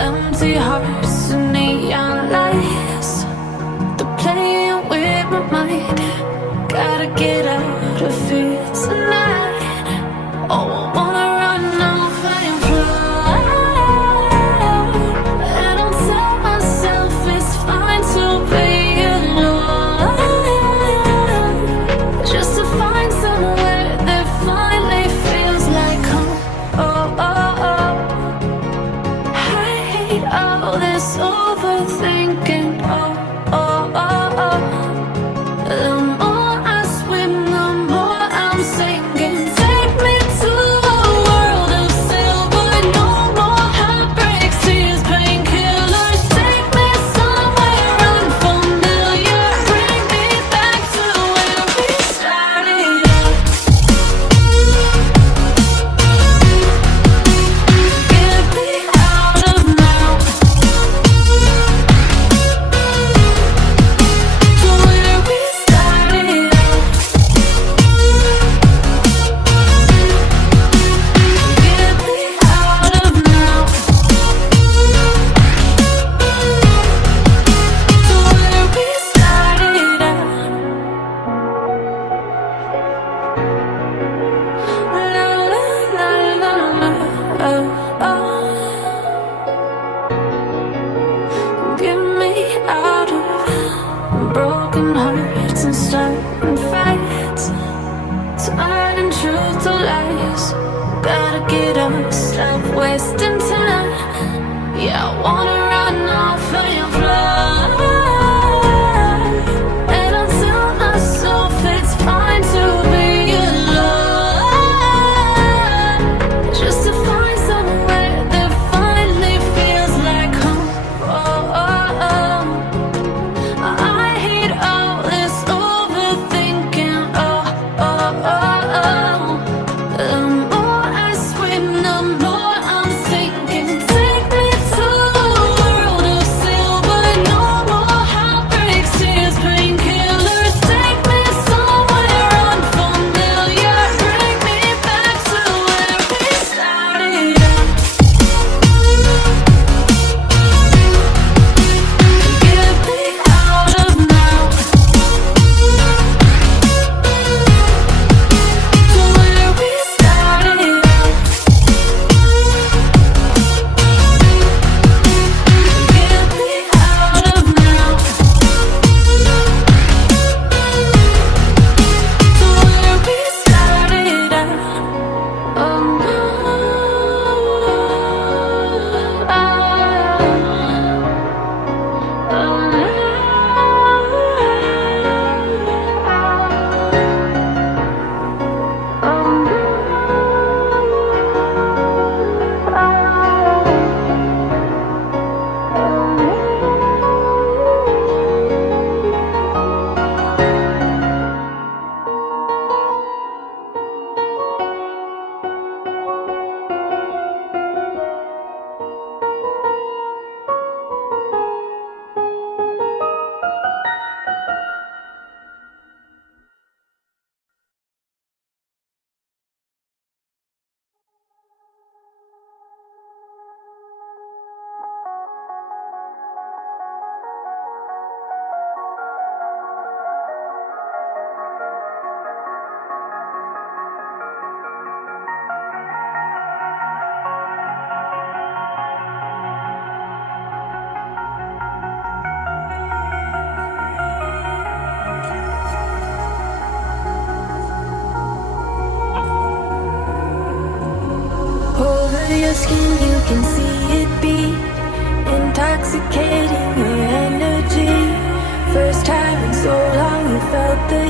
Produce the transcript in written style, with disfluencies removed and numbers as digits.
Empty hearts and neon lights, they're playing with my mind. Gotta get out of here tonight. Oh, I wanna run off and fly, and I'll tell myself it's fine to be alone, just to find somewhere that finally feels like home. Oh, oh, oh. I hate all this overthinking. Oh, oh, oh, oh. The more I swim, the more I'm sinking. Take me to a world of silver. No more heartbreaks, tears, painkillers. Take me somewhere unfamiliar. Bring me back to where we started out. Get me out of now, to where we started out. Get me out of now, to where we started out. La la la la la, oh, oh. Get me out of broken hearts and starting fights, turning truth to lies. Gotta get up, stop wasting time. Yeah, I wanna run off and fly, and I'll tell myself it's fine to be alone, just to find somewhere that finally feels like home. Oh, oh, oh. I hate all this overthinking. Oh, oh, oh, oh. The more I swim, the more I'm sinking. Take me to a world of silver. No more heartbreaks, tears, painkillers. Take me somewhere unfamiliar. Bring me back to where we started out. Get me out of now, to where we started out. Get me out of now, to where we started out. Oh no, over your skin you can see it beat, intoxicating your energy. First time in so long you felt the